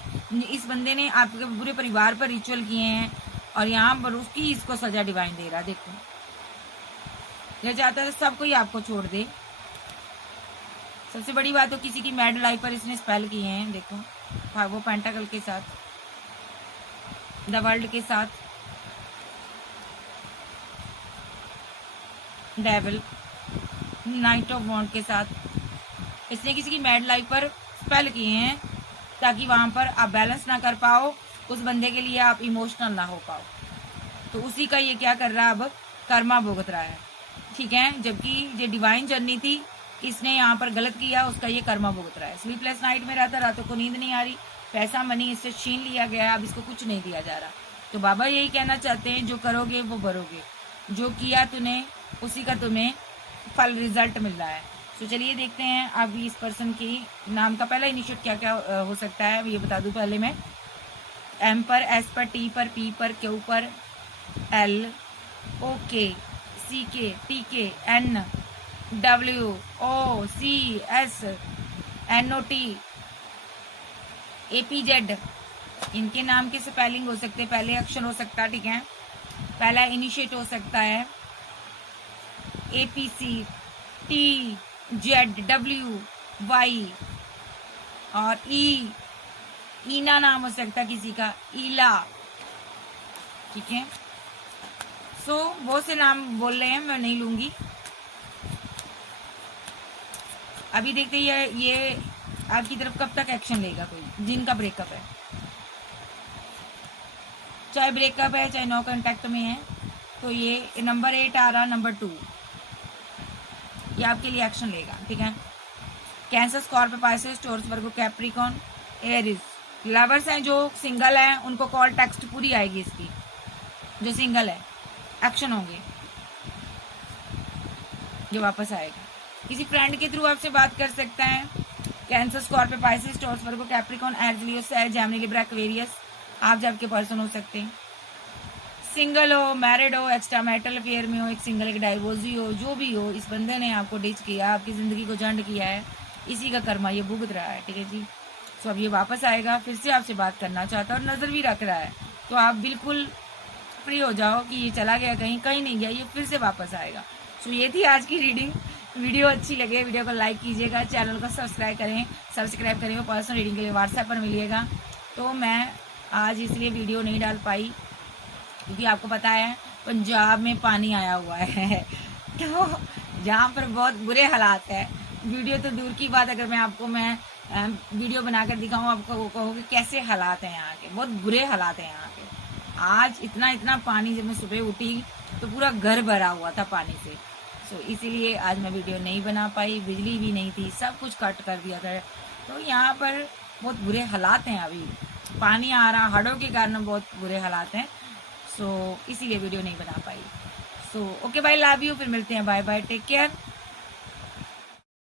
इस बंदे ने आपके पूरे परिवार पर रिचुअल किए हैं, और यहाँ पर उसकी इसको सजा डिवाइन दे रहा। देखो, यह चाहता है सब कोई आपको छोड़ दे। सबसे बड़ी बात तो किसी की मैड लाइफ पर इसने स्पेल किए हैं। देखो, हाँ, वो पेंटाकल के साथ, द वर्ल्ड के साथ, डेविल, नाइट ऑफ वॉन्ड के साथ इसने किसी की मैड लाइफ पर स्पेल किए हैं, ताकि वहां पर आप बैलेंस ना कर पाओ, उस बंदे के लिए आप इमोशनल ना हो पाओ। तो उसी का ये क्या कर रहा है, अब कर्मा भुगत रहा है, ठीक है। जबकि ये डिवाइन जर्नी थी, इसने यहाँ पर गलत किया, उसका ये कर्मा भुगत रहा है। स्लीपलेस नाइट में रहता, रातों को नींद नहीं आ रही, पैसा मनी इससे छीन लिया गया, अब इसको कुछ नहीं दिया जा रहा। तो बाबा यही कहना चाहते हैं, जो करोगे वो भरोगे, जो किया तूने उसी का तुम्हें फल, रिजल्ट मिल रहा है। तो चलिए देखते हैं अब इस पर्सन की नाम का पहला इनिशिएट क्या क्या हो सकता है, ये बता दूं पहले मैं। एम पर, एस पर, टी पर, पी पर, क्यू पर, एल, ओ के, सी के, टी के, एन, डब्ल्यू, ओ, सी, एस, एन, ओ, टी, ए, पी, जेड, इनके नाम के स्पेलिंग हो सकते हैं, पहले अक्षर हो सकता है, ठीक है, पहला इनिशिएट हो सकता है, ए, पी, सी, टी, जेड, डब्ल्यू, वाई, और ई, ईना नाम हो सकता है किसी का, ईला, ठीक है। सो बहुत से नाम बोल रहे हैं, मैं नहीं लूंगी। अभी देखते हैं ये आपकी तरफ कब तक एक्शन लेगा कोई, जिनका ब्रेकअप है, चाहे ब्रेकअप है चाहे नो कांटेक्ट में है, तो ये नंबर 8 आ रहा, नंबर 2, ये आपके लिए एक्शन लेगा, ठीक है। कैंसर, स्कॉर्पियो, पाइसेस, टॉरस, वर्गो, कैप्रिकॉन, एरिस, लवर्स हैं जो सिंगल हैं उनको कॉल टेक्स्ट पूरी आएगी इसकी, जो सिंगल है एक्शन होंगे, जो वापस आएगा। किसी फ्रेंड के थ्रू आपसे बात कर सकता है। कैंसर, स्कॉर्पियो, पाइसेस, टॉरस, वर्गो, कैप्रिकॉन, एरिस, लियो, सैजिटेरियस, जेमिनी, लिब्रा, एक्वेरियस, आप जब के पर्सन हो सकते हैं। सिंगल हो, मैरिड हो, एक्स्ट्रा मैरिटल अफेयर में हो, एक सिंगल एक डाइवोर्सी हो, जो भी हो, इस बंदे ने आपको डिच किया, आपकी जिंदगी को झंड किया है, इसी का कर्मा ये भुगत रहा है, ठीक है जी। सो अब ये वापस आएगा, फिर से आपसे बात करना चाहता है और नजर भी रख रहा है, तो आप बिल्कुल फ्री हो जाओ कि ये चला गया कहीं, कहीं नहीं गया, ये फिर से वापस आएगा। सो ये थी आज की रीडिंग। वीडियो अच्छी लगे वीडियो को लाइक कीजिएगा, चैनल को सब्सक्राइब करें, वो पर्सनल रीडिंग के लिए व्हाट्सएप पर मिलिएगा। तो मैं आज इसलिए वीडियो नहीं डाल पाई क्योंकि आपको पता है पंजाब में पानी आया हुआ है तो जहाँ पर बहुत बुरे हालात है। वीडियो तो दूर की बात, अगर मैं वीडियो बनाकर दिखाऊं आपको, कहोगे कैसे हालात हैं यहाँ के, बहुत बुरे हालात हैं यहाँ के। आज इतना पानी, जब मैं सुबह उठी तो पूरा घर भरा हुआ था पानी से। सो इसीलिए आज मैं वीडियो नहीं बना पाई, बिजली भी नहीं थी, सब कुछ कट कर दिया था। तो यहाँ पर बहुत बुरे हालात हैं, अभी पानी आ रहा, हड़ों के कारण बहुत बुरे हालात हैं। सो इसीलिए वीडियो नहीं बना पाई। So okay bye, love you, फिर मिलते हैं, बाय बाय, टेक केयर।